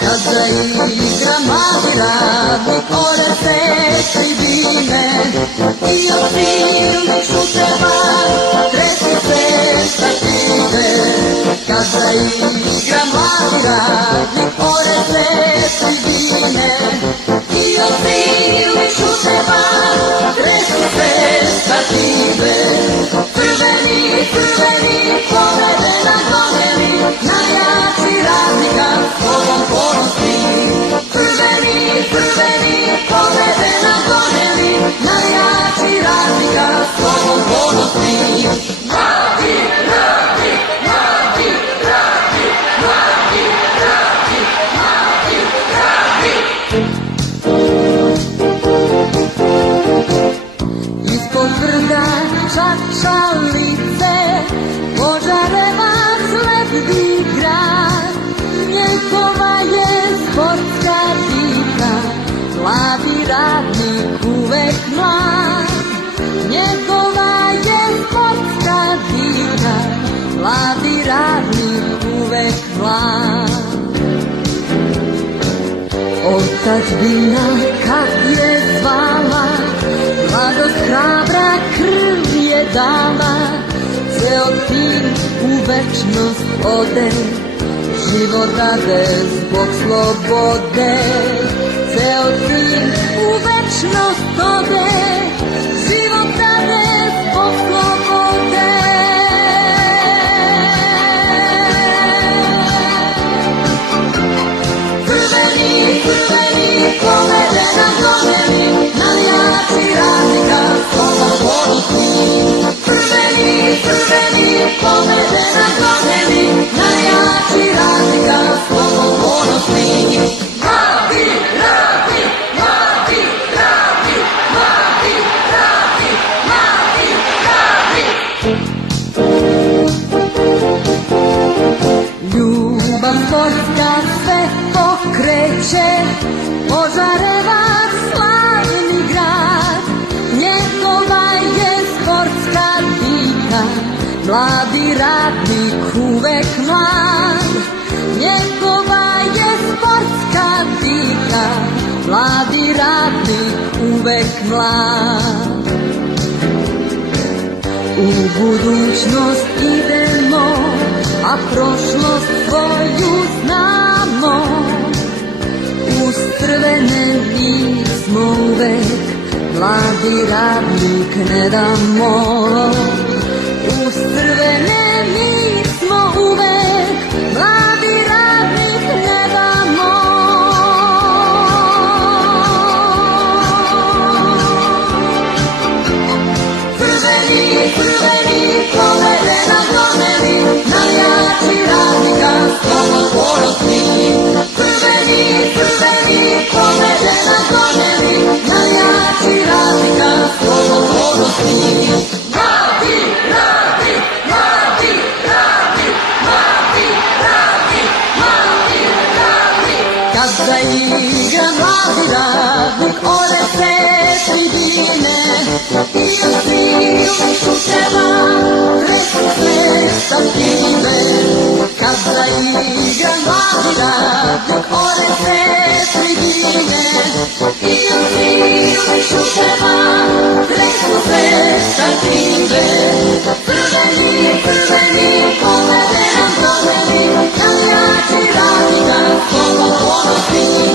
Kada igra mali radnik, ode se tribine i od silnih šuteva tresu se stative. Kada igra mali radnik, ode se tribine i od silnih šuteva tresu se stative. Crveni, crveni, pobede nam doneli, najjači radnika slovom ponosni. Crveni, crveni, pobede nam doneli, najjači radnika slovom ponosni. Mladi, radi, mladi, radi, mladi, radi, mladi, radi. Ispod brda Čačalice, Požarevac, lebdi grad, njegova je sportska dika, mladi radnik uvek mlad. Njegova je sportska dika, mladi radnik uvek mlad. Otadžbina kad je zvala, mladost hrabra krv je dala, ceo tim u večnost ode, život dade zbog slobode. Ceo tim u večnost ode, život dade zbog slobode. Crveni, crveni, pobede nam doneli, najjači radnika slovom ponosni. Crveni, crveni, pobede nam doneli, najjači radnika slovom ponosni. Mladi, radi, mladi, radi, mladi, radi, mladi, radi. Ljubav sportska sve pokreće, Požarevac, slavni grad, njegova je sportska dika, mladi radnik uvek mlad. Njegova je sportska dika, mladi radnik uvek mlad. U budućnost idemo, a prošlost svoju znamo. Uz crvene mi smo uvek, mladi radnik ne damo. Uz crvene mi smo uvek, mladi radnik ne damo. Crveni, crveni, pobede nam doneli, najjači radnika slovom ponosni. Crveni, crveni, pobede nam doneli, najjači radnika slovom ponosni. Mladi, radi, mladi, radi, mladi, radi, mladi, radi. Kada igra mladi radnik, ode se tribine i od silnih šuteva tresu se stative. Kada igra mladi radnik, ode se tribine i od silnih šuteva tresu se stative. Crveni, crveni, pobede nam doneli, najjači radnika slovom ponosni.